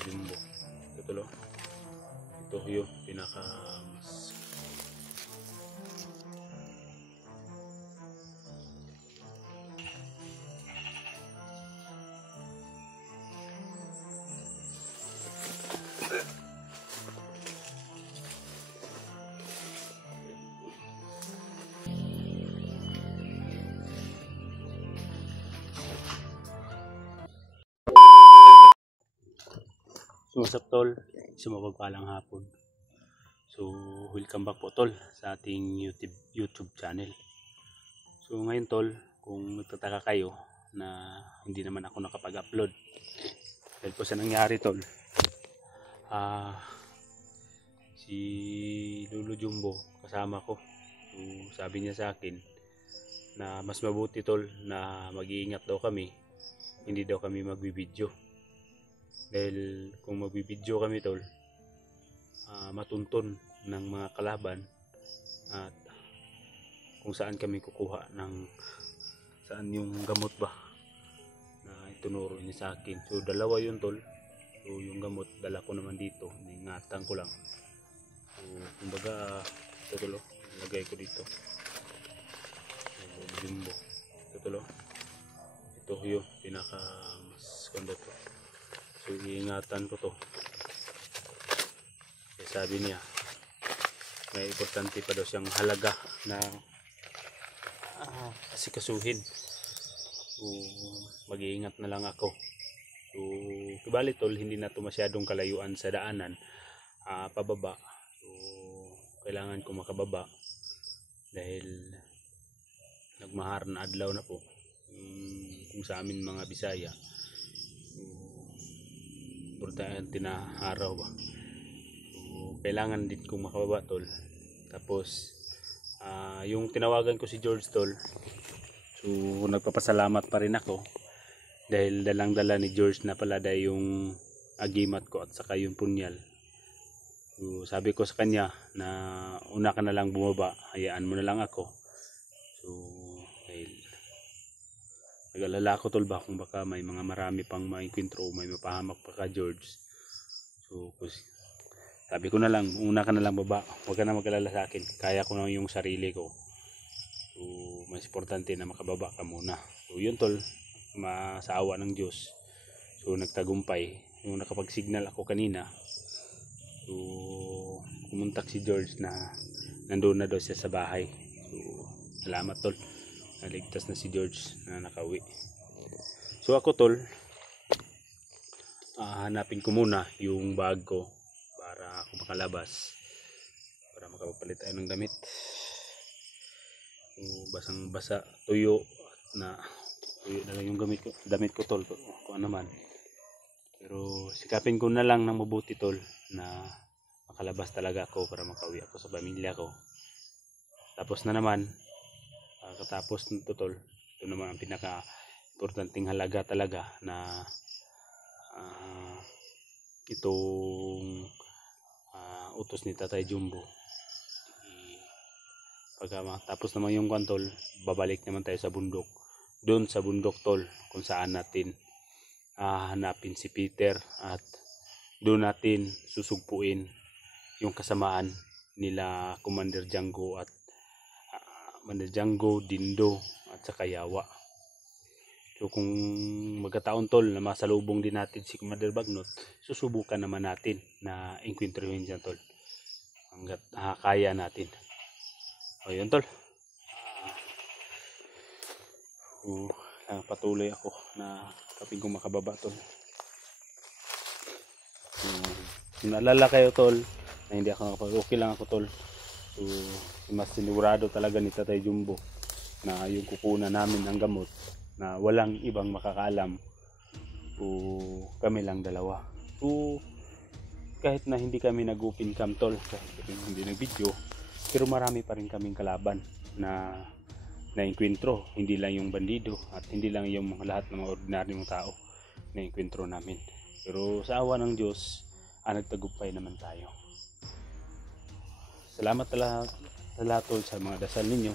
Jumbo. Ito lo. Ito yung pinaka mas So what's up tol, sumapagpalang hapon. So welcome back po tol sa ating YouTube channel. So ngayon tol, kung nagtataka kayo na hindi naman ako nakapag-upload dahil po sa nangyari tol, si Lolo Jumbo kasama ko, so, sabi niya sa akin na mas mabuti tol na mag-iingat daw kami, hindi daw kami magbibideo. Dahil kung magbibideo kami tol, matunton ng mga kalaban at kung saan kami kukuha ng saan yung gamot ba na itunuro niya sa akin. So dalawa yun tol. So yung gamot dala ko naman dito, ingatan ko lang. So kumbaga ito tol, ilagay ko dito. So, Jumbo. Ito tol, ito yung pinaka mas ganda to. So iingatan ko to. Kaya sabi niya may importante pa daw siyang halaga na asikasuhin. So mag-iingat na lang ako. So kibali tol, hindi na to masyadong kalayuan sa daanan, pababa. So kailangan ko makababa dahil nagmahar na adlaw na po, kung sa amin mga Bisaya. Importante na araw ba. So, kailangan din kong makababa tol. Tapos yung tinawagan ko si George tol, so nagpapasalamat pa rin ako dahil dalang-dala ni George na pala dahil yung agimat ko at saka yung punyal. So, sabi ko sa kanya na una ka na lang bumaba, hayaan mo na lang ako. So dahil nag-alala ko tol ba kung baka may mga marami pang ma-encuentro o may mapahamak pa ka George. So sabi ko na lang, una ka na lang baba, huwag ka na mag-alala sa akin, kaya ko na yung sarili ko. So mas importante na makababa ka muna. So yun tol, sa awa ng Diyos, so nagtagumpay. Yung nakapag-signal ako kanina, so kumontak si George na nandun na daw siya sa bahay. So salamat tol, naligtas na si George na nakauwi. So ako tol, hanapin ko muna yung bag ko para ako makalabas, para makapagpalit tayo ng damit. So basang basa, tuyo na lang yung damit ko tol, kung ano man. Pero sikapin ko na lang ng mabuti tol na makalabas talaga ako para makauwi ako sa pamilya ko. Tapos na naman, katapos nito tol, ito naman ang pinaka importanteng halaga talaga na itong utos ni Tatay Jumbo. Pagka matapos naman yung kwan tol, babalik naman tayo sa bundok. Doon sa bundok tol, kung saan natin hanapin si Peter at doon natin susugpuin yung kasamaan nila Commander Django at Dindo at saka Yawa. So kung magkataon tol na masalubong din natin si Commander Bagnot, susubukan naman natin na encounterin siya tol hanggat kaya natin. O yun tol, patuloy ako na kapag kung makababa tol. Kung naalala kayo tol na hindi ako nakapag, okay lang ako tol. So mas sinigurado talaga ni Tatay Jumbo na yung kukunan namin ng gamot na walang ibang makakaalam, so kami lang dalawa. So kahit na hindi kami nag-open cam tol, kahit hindi nag-video, pero marami pa rin kaming kalaban na na-encuentro. Hindi lang yung bandido at hindi lang yung lahat ng mga ordinaryong tao na encuentro namin. Pero sa awa ng Diyos, nagtagumpay naman tayo. Salamat sa lahat tol sa mga dasal ninyo.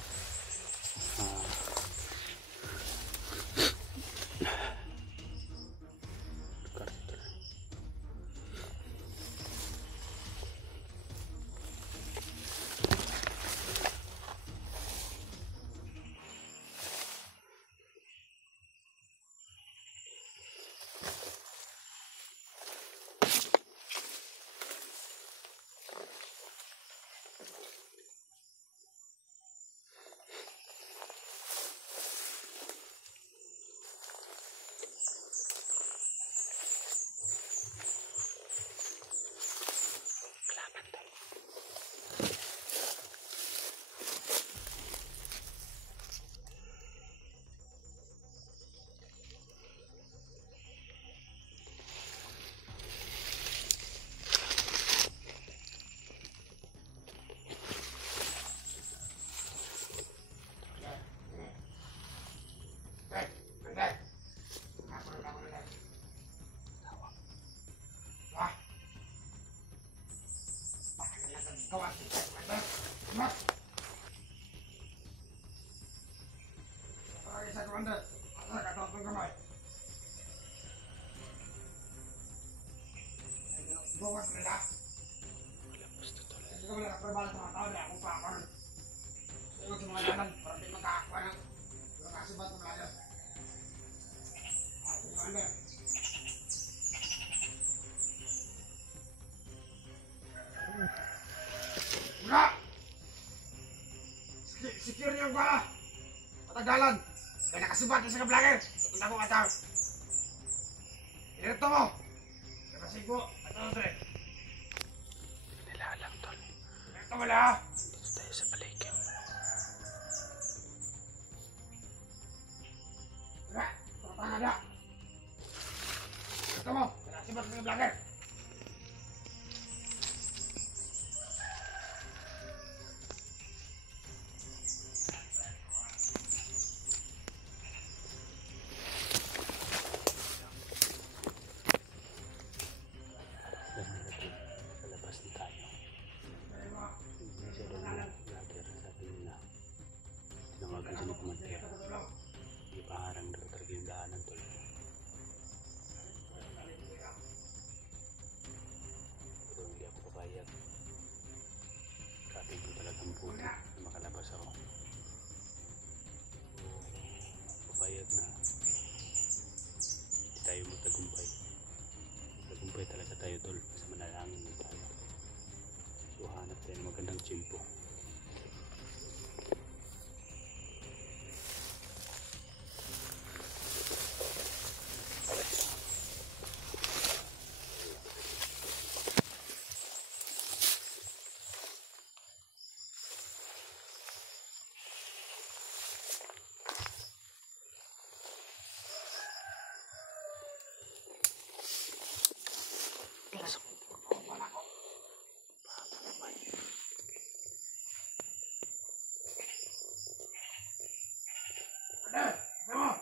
Anda, asa ka tawag ng kamay. Bukas nila. Kasi kami nakatrabaho sa mga tao na akong pakar. Sa sa mga dalan, para di magkakakuha ng nakasibat ng layan. Anda. Mula! Secure niyo ba? Matagalan! Kaya nakasibat na sa ka-vlogger! Punta ko ataw! Inerto mo! Kapasig ko! Ataw tre! Nilalang tol. Inerto mo la! Dito tayo sa palengke. Wala! Tatanga na! Inerto mo! Kaya nakasibat na sa ka-vlogger! Sa labas na tayo. Hindi siya daw na vlogger. Sabi nila, tinawagan siya ni Kumantir. Ipaharang daw talaga yung daanan tol. Pero hindi ako papayag. Kapit ko talagang puto na makalabas ako. Papayag na hindi tayo magtagumpay. Magtagumpay talaga tayo tol. Basta manalangin mo tayo. So hanap tayo ng magandang tsimpo. Anda! Sama!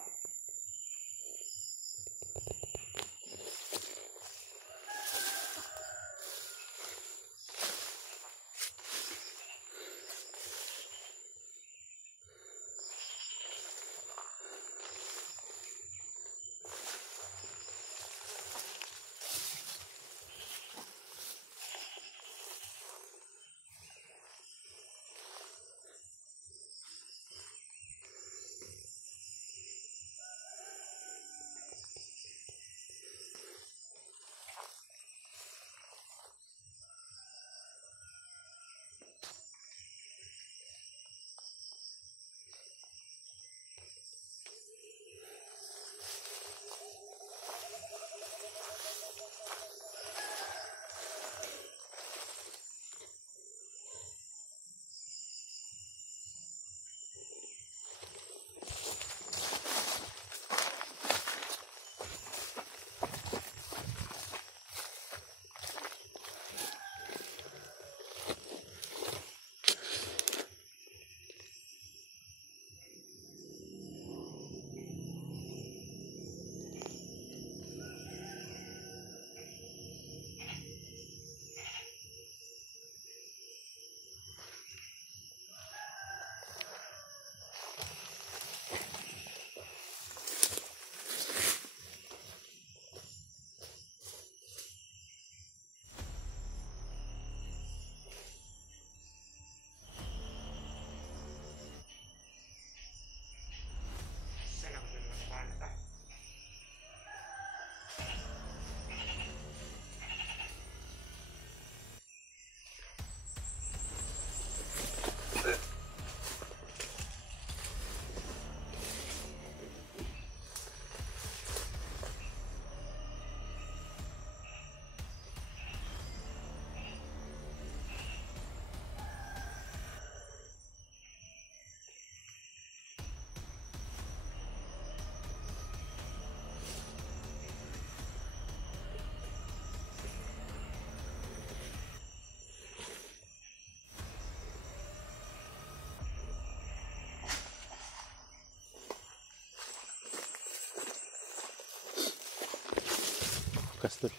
Bukas tol.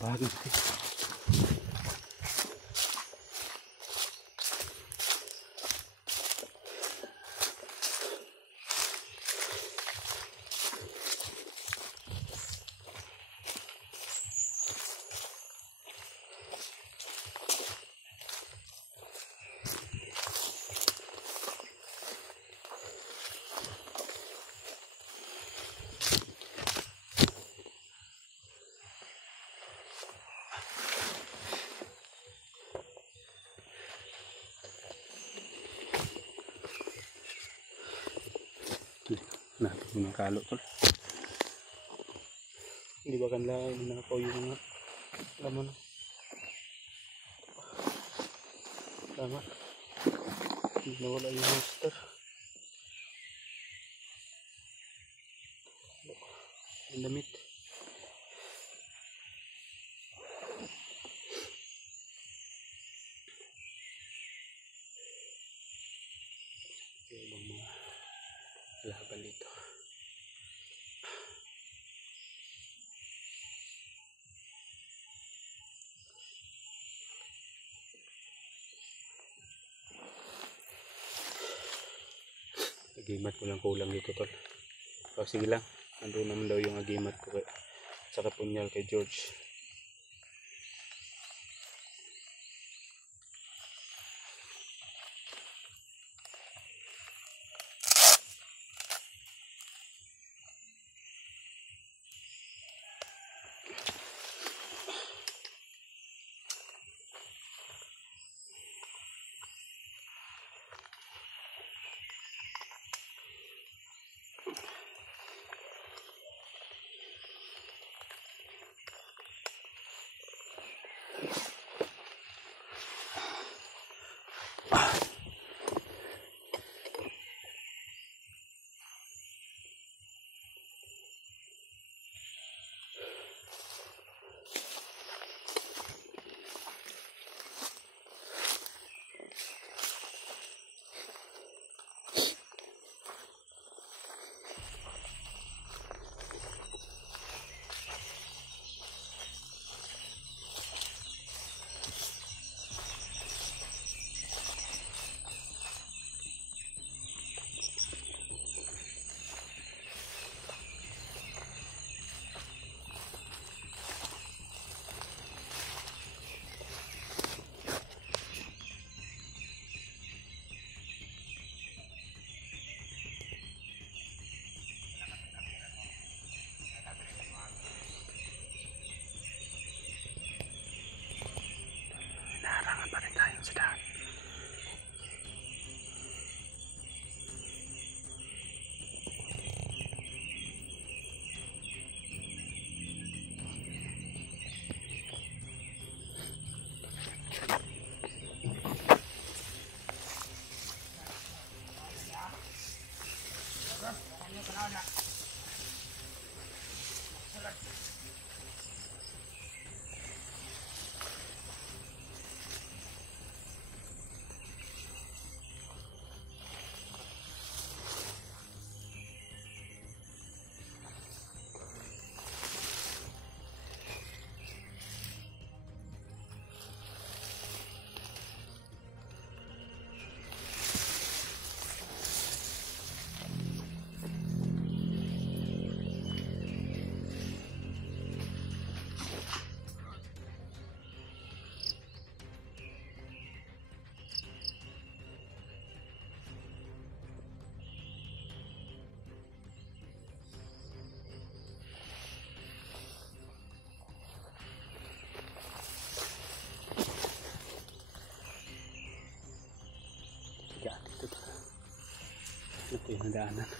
Bagay. Natin mo ng kalo tol. Hindi ba kanila nakaw yung mga laman? Tama. Hindi nawala yung monster. Ang damit. Ibang mga laban dito. Agimat ko lang kulang dito tol. So, sige lang. Nandun naman daw yung agimat ko kay saka punyal kay George. Naharangan pa rin tayo sa daan. Ito yung daanan.